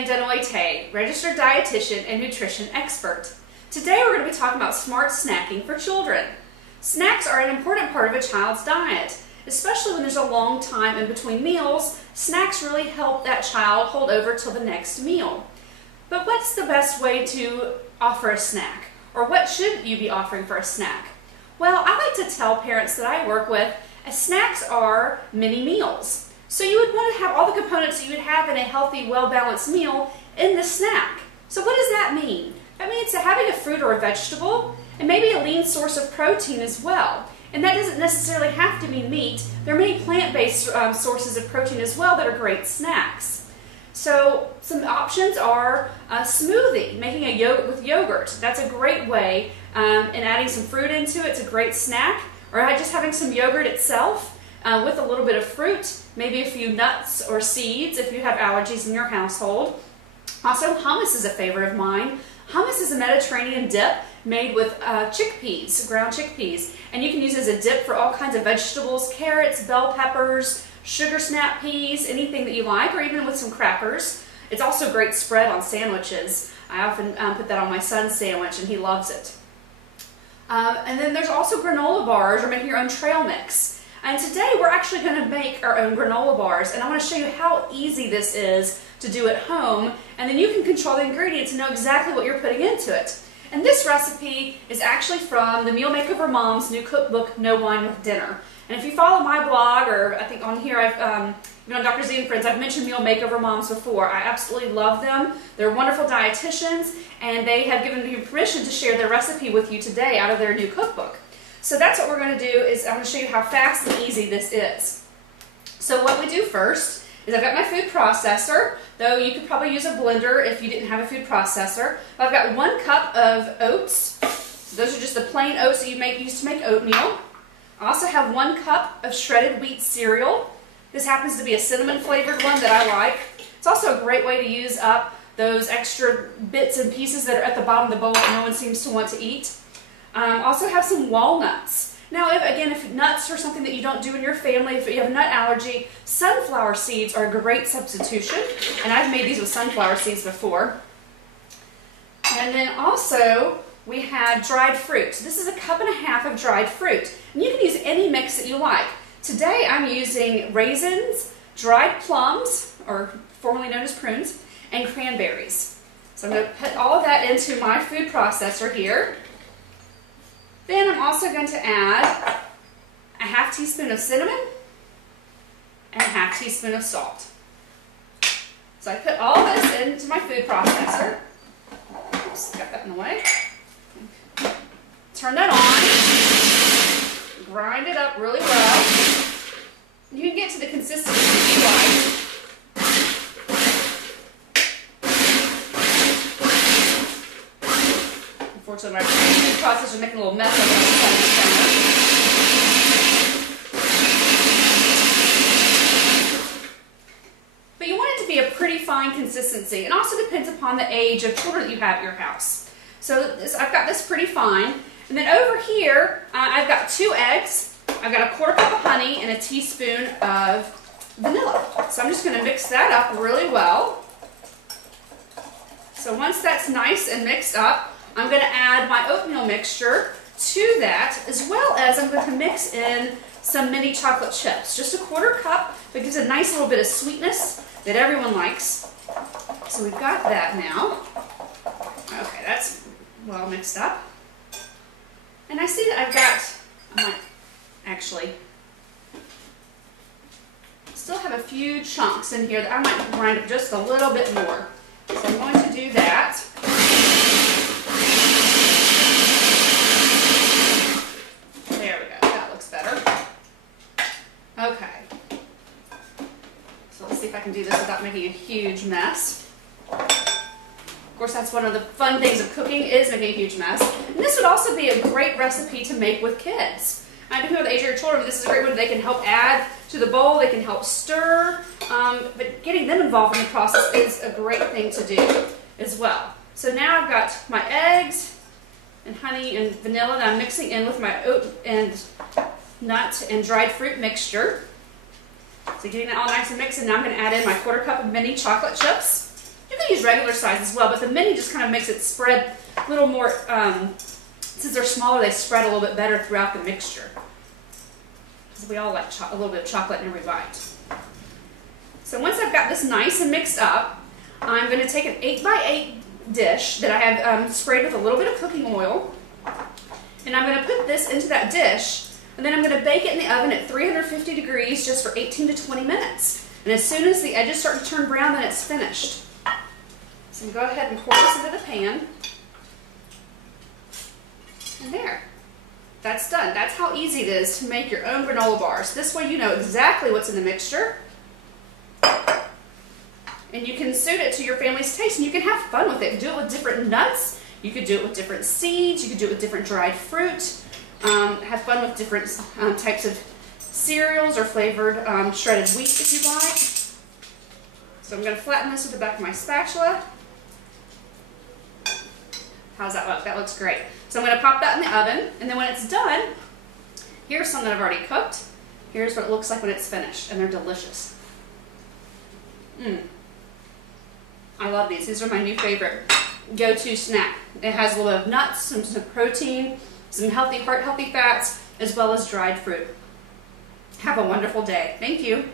am Dunaway, registered dietitian and nutrition expert. Today we're going to be talking about smart snacking for children. Snacks are an important part of a child's diet, especially when there's a long time in between meals. Snacks really help that child hold over till the next meal. But what's the best way to offer a snack? Or what should you be offering for a snack? Well, I like to tell parents that I work with, snacks are mini meals. So you would want to have all the components that you would have in a healthy, well-balanced meal in the snack. So what does that mean? That means having a fruit or a vegetable, and maybe a lean source of protein as well. And that doesn't necessarily have to be meat. There are many plant-based sources of protein as well that are great snacks. So some options are a smoothie, making a yogurt with yogurt. That's a great way, and adding some fruit into it. It's a great snack. Or just having some yogurt itself with a little bit of fruit, maybe a few nuts or seeds if you have allergies in your household. Also, hummus is a favorite of mine. Hummus is a Mediterranean dip made with chickpeas, ground chickpeas. And you can use it as a dip for all kinds of vegetables, carrots, bell peppers, sugar snap peas, anything that you like, or even with some crackers. It's also a great spread on sandwiches. I often put that on my son's sandwich and he loves it. And then there's also granola bars, or making your own trail mix. And today we're actually going to make our own granola bars, and I want to show you how easy this is to do at home, and then you can control the ingredients and know exactly what you're putting into it. And this recipe is actually from the Meal Makeover Mom's new cookbook, No Wine with Dinner. And if you follow my blog, or I think on here, I've on Dr. Z and Friends, I've mentioned Meal Makeover Moms before. I absolutely love them. They're wonderful dietitians, and they have given me permission to share their recipe with you today out of their new cookbook. So that's what we're going to do. Is I'm going to show you how fast and easy this is. So what we do first is I've got my food processor, though you could probably use a blender if you didn't have a food processor. I've got 1 cup of oats. So those are just the plain oats that you use to make oatmeal. I also have 1 cup of shredded wheat cereal. This happens to be a cinnamon flavored one that I like. It's also a great way to use up those extra bits and pieces that are at the bottom of the bowl that no one seems to want to eat. Also have some walnuts. Now, if nuts are something that you don't do in your family, if you have a nut allergy, sunflower seeds are a great substitution. And I've made these with sunflower seeds before. And then also, we have dried fruit. So this is 1.5 cups of dried fruit. And you can use any mix that you like. Today I'm using raisins, dried plums, or formerly known as prunes, and cranberries. So I'm going to put all of that into my food processor here. Then I'm also going to add a 1/2 teaspoon of cinnamon and a 1/2 teaspoon of salt. So I put all this into my food processor. Oops, got that in the way. Turn that on. Grind it up really well. You can get to the consistency you like. Unfortunately, my food processor is making a little mess of it. But you want it to be a pretty fine consistency. It also depends upon the age of children that you have at your house. So I've got this pretty fine. And then over here, I've got 2 eggs. I've got 1/4 cup of honey and a teaspoon of vanilla. So I'm just going to mix that up really well. So once that's nice and mixed up, I'm going to add my oatmeal mixture to that, as well as I'm going to mix in some mini chocolate chips. Just 1/4 cup, that gives a nice little bit of sweetness that everyone likes. So we've got that now. Okay, that's well mixed up. And I see that I might actually still have a few chunks in here that I might grind up just a little bit more. So I'm going to do that. There we go, that looks better. Okay. So let's see if I can do this without making a huge mess. Of course, that's one of the fun things of cooking, is making a huge mess. And this would also be a great recipe to make with kids. Depending on the age of your children, this is a great one. They can help add to the bowl, they can help stir, but getting them involved in the process is a great thing to do as well. So now I've got my eggs and honey and vanilla that I'm mixing in with my oat and nut and dried fruit mixture. So getting that all nice and mixed, and now I'm going to add in my 1/4 cup of mini chocolate chips. You can use regular size as well, but the mini just kind of makes it spread a little more, since they're smaller, they spread a little bit better throughout the mixture. Because we all like a little bit of chocolate in every bite. So once I've got this nice and mixed up, I'm going to take an 8x8 dish that I have sprayed with a little bit of cooking oil, and I'm going to put this into that dish, and then I'm going to bake it in the oven at 350 degrees just for 18 to 20 minutes. And as soon as the edges start to turn brown, then it's finished. So I'm going to go ahead and pour this into the pan. And there. That's done. That's how easy it is to make your own granola bars. This way you know exactly what's in the mixture. And you can suit it to your family's taste, and you can have fun with it. Do it with different nuts. You could do it with different seeds. You could do it with different dried fruit. Have fun with different types of cereals or flavored shredded wheat if you like. So I'm going to flatten this with the back of my spatula. How's that look? That looks great. So I'm going to pop that in the oven, and then when it's done, here's some that I've already cooked. Here's what it looks like when it's finished, and they're delicious. I love these. These are my new favorite go-to snack. It has a little bit of nuts, some protein, some healthy heart-healthy fats, as well as dried fruit. Have a wonderful day. Thank you.